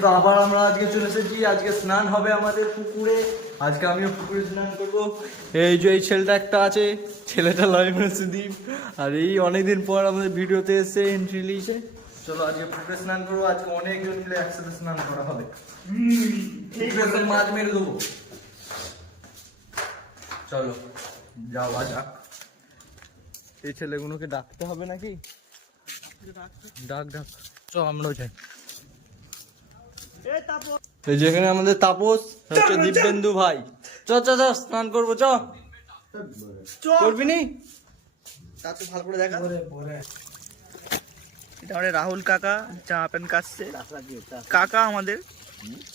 তো আবার আমরা আজকে চলে এসেছি। আজকে স্নান হবে আমাদের পুকুরে। আজকে আমিও পুকুরে স্নান করব। এই যে এই ছেলেটা একটা আছে ছেলেটা মানে সুদীপ। আর এই অনেকদিন পর আমাদের ভিডিওতে এসে এন্ট্রি লিয়েছে চলো আজকে পুকুরে স্নান করব। আজকে অনেকজন মিলে একসাথে স্নান করা হবে। মাছ মেরে দেবো। চলো যাওয়া যাক। এই ছেলেগুলোকে ডাকতে হবে নাকি? ডাক ডাক। চ আমরাও যাই। এই যেখানে আমাদের তাপস হচ্ছে দিব্যেন্দু ভাই। চ চ চ স্নান করব চ। করবি নি? ভালো করে দেখা। এটা আমাদের রাহুল কাকা জামা প্যান্ট কাটছে। কাকা আমাদের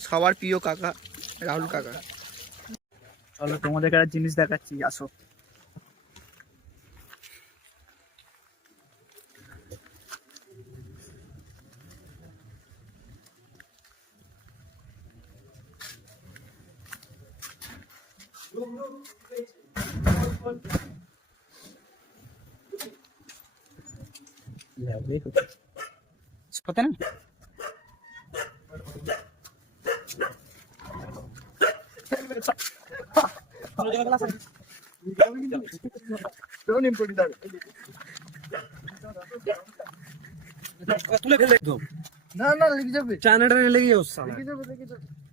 সবার প্রিয় কাকা রাহুল কাকা। চলো তোমাদেরকে একটা জিনিস দেখাচ্ছি আসো। তুলে ফেলে একদম না না লেগে যাবে। চানাটা লেগে যাচ্ছে লেগে যাবে লেগে যাবে।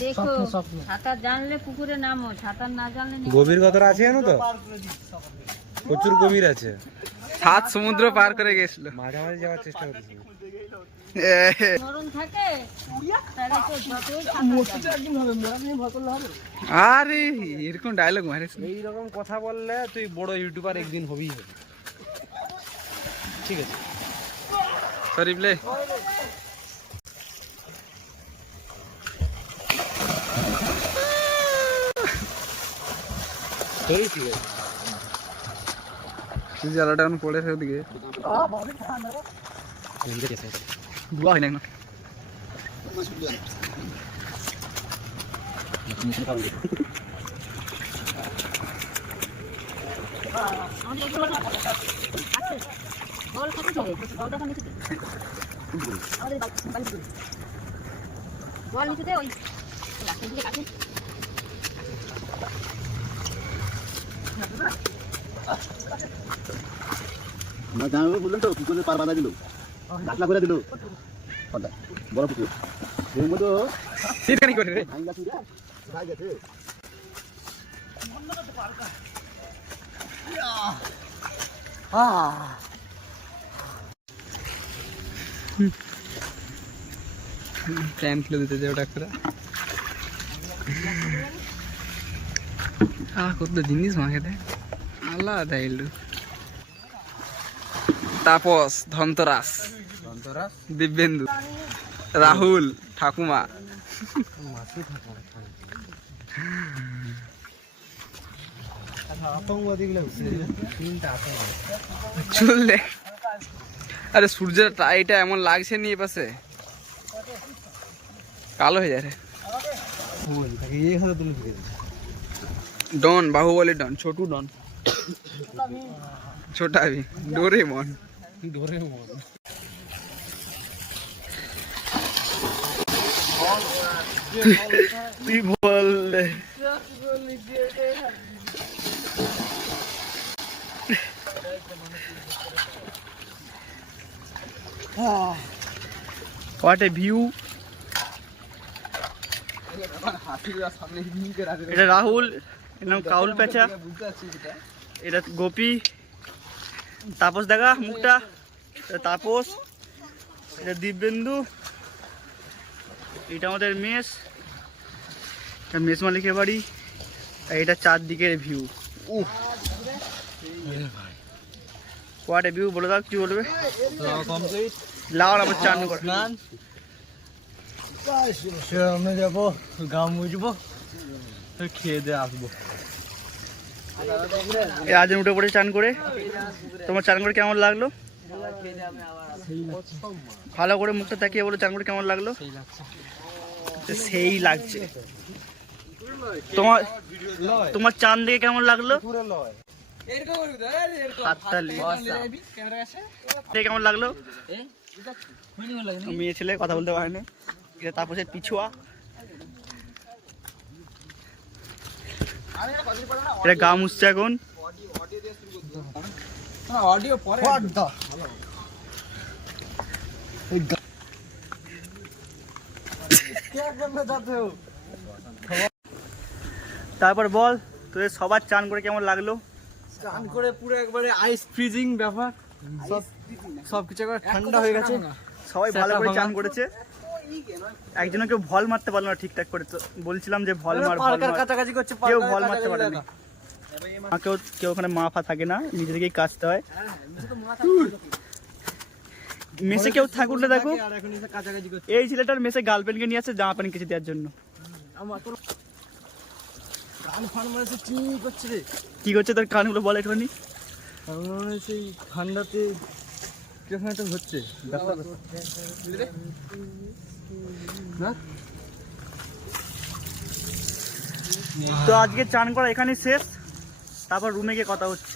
দেখো সাঁতার জানলে পুকুরে নামো সাঁতার না জানলে গভীর কতটা আছে জানো তো? প্রচুর গভীর আছে। সাত সমুদ্র পার করে গেছিল। মাঝামাঝি যাওয়ার চেষ্টা জানো। আরে এরকম ডায়লগ মারিস এইরকম কথা বললে তুই বড় ইউটিউবার একদিন হবে। ঠিক আছে। Sorry play. জালাটা এখন পড়ে ওদিকে। ধোয়া হয় না এখন। বল নিচেতে বল ওই দিকে কাছে আমরা জানাব বললেন তো পুকুরে পার বাঁধা দিল ডাকলা করে দিল ওটা, বড় পুকুর এর মধ্যে শীতকানি করে রে ভাঙ্গা চুরা খাই গেছে প্যান খেলে দিতে যাও ডাক্তার আহ কত জিনিস তাপস ধন্তরাস। দিব্যেন্দু। রাহুল ঠাকুমা। আতঙ্কবাদী গুলো তিনটা আতঙ্ক চুল দে। আরে সূর্যের এটা এমন লাগছে নি এ পাশে। কালো হয়ে যায় রে। Don Bahubali don Chhotu don. ছোটা ভি ডোরেমন ডোরে মন তুই বললে হোয়াট এ ভিউ এটা রাহুল, এর নাম কাউল পেঁচা। এটা গোপী। তাপস দেখা, মুখটা। তাপস, এটা দিব্যেন্দু। এটা আমাদের মেস এটা মেস মালিকের বাড়ি। আর এটা চারদিকের ভিউ উহ হোয়াট ভিউ বলে দাও, কি বলবে? কমপ্লিট লাও আবার চান স্নান যাব, গাম মুছবো খেয়ে দিয়ে আসব। আজ উঠে পড়ে চান করে? তোমার চান করে কেমন লাগল? ভালো করে মুখটা তাকিয়ে বলো চান করে কেমন লাগল? সেই লাগছে। তোমার তোমার চান দেখে কেমন লাগল? কেমন লাগল? মেয়ে ছেলে কথা বলতে পারেনি তারপর সে পিছুয়া। এটা গা মুছছে এখন। তারপর বল তোদের সবার চান করে কেমন লাগল? চান করে পুরো একবারে আইস ফ্রিজিং ব্যাপার। সব সব কিছু একবার ঠান্ডা হয়ে গেছে। সবাই ভালো করে চান করেছে। একজনে কেউ ভল মারতে পারল না ঠিকঠাক করে তো বলছিলাম যে ভল মার ভল কাছাকাছি করছে কেউ ভল মারতে পারেনি। দেখা। কেউ কেউ ওখানে মাফা থাকে না নিজেদেরকেই কাচতে হয়। মেসে কেউ থাকুক না করছে এই ছেলেটার মেসে গার্লফ্রেন্ডকে নিয়ে আসছে জামা প্যান্ট কিছু দেওয়ার জন্য। কি করছে তোর কানগুলো বলে একটুখানি সেই ঠান্ডাতে কীরকম একটা হচ্ছে না তো আজকে চান করা এখানে শেষ। তারপর রুমে গিয়ে কথা হচ্ছে।